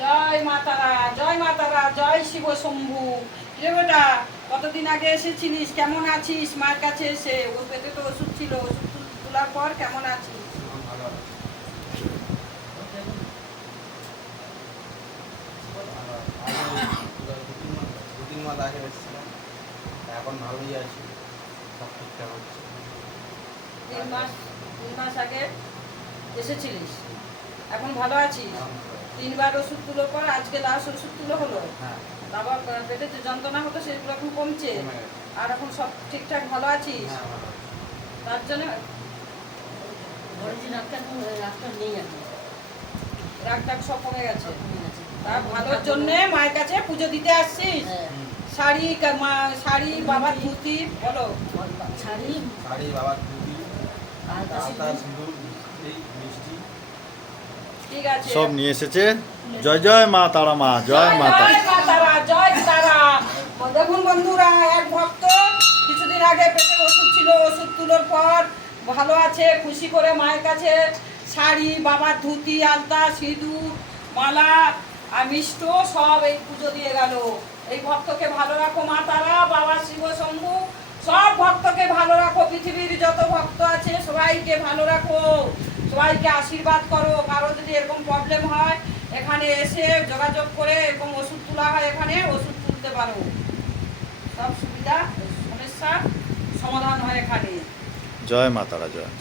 জয় মা তারা, জয় মা তারা, জয় শিব শম্ভু। রে বেটা, কতদিন আগে এসেছিলিস, কেমন আছিস? মার কাছে এসে ওর পেটে তো ওষুধ ছিল, ওষুধ তোলার পর কেমন আছিস? ভালো আছে। দু-তিন মাস আগে এসেছিলাম, এখন ভালোই আছি, সব ঠিকঠাক হচ্ছে। 3 মাস আগে এসেছিলিস, এখন ভালো আছিস? 3বার ওষুধ তুলো পর আজকে লাস্ট ওষুধ তুলো হলো। হ্যাঁ, তারপর পেটে যে যন্ত্রণা হতো সেগুলো এখন কমছে, কমে গেছে। আর এখন সব ঠিকঠাক ভালো আছিস? হ্যাঁ, ভালো আছি। তার জন্য ঘরে যে রাগটা নেই এখন, রাগ টাগ সব কমে গেছে। কমে গেছে। তার ভালোর জন্যে মায়ের কাছে পুজো দিতে আসছিস। হ্যাঁ, শাড়ি বাবার ধুতি বলো। শাড়ি, শাড়ি, বাবার টুপি, আলতা আলতা, সিঁদুর, সিঁদুর, এই মিষ্টি। ঠিক আছে, সব নিয়ে এসেছে। জয় জয় মা তারা মা, জয় মা তারা। জয় মা তারা, জয় তারা। দেখুন বন্ধুরা, এক ভক্ত কিছুদিন আগে পেটে ওষুধ ছিল, ওষুধ তুলোর পর ভালো আছে, খুশি করে মায়ের কাছে শাড়ি, বাবার ধুতি, আলতা, সিঁদুর, মালা আর মিষ্ট সব এই পুজো দিয়ে গেল। এই ভক্তকে ভালো রাখো মা তারা, বাবা শিব শম্ভু, সব ভক্তকে ভালো রাখো। পৃথিবীর যত ভক্ত আছে সবাইকে ভালো রাখো, সবাইকে আশীর্বাদ করো। কারো যদি এরকম প্রবলেম হয় এখানে এসে যোগাযোগ করে এরকম ওষুধ তোলা হয়, এখানে ওষুধ তুলতে পারো। সব সুবিধা সমস্যা সমাধান হয় এখানে। জয় মা তারা, জয়।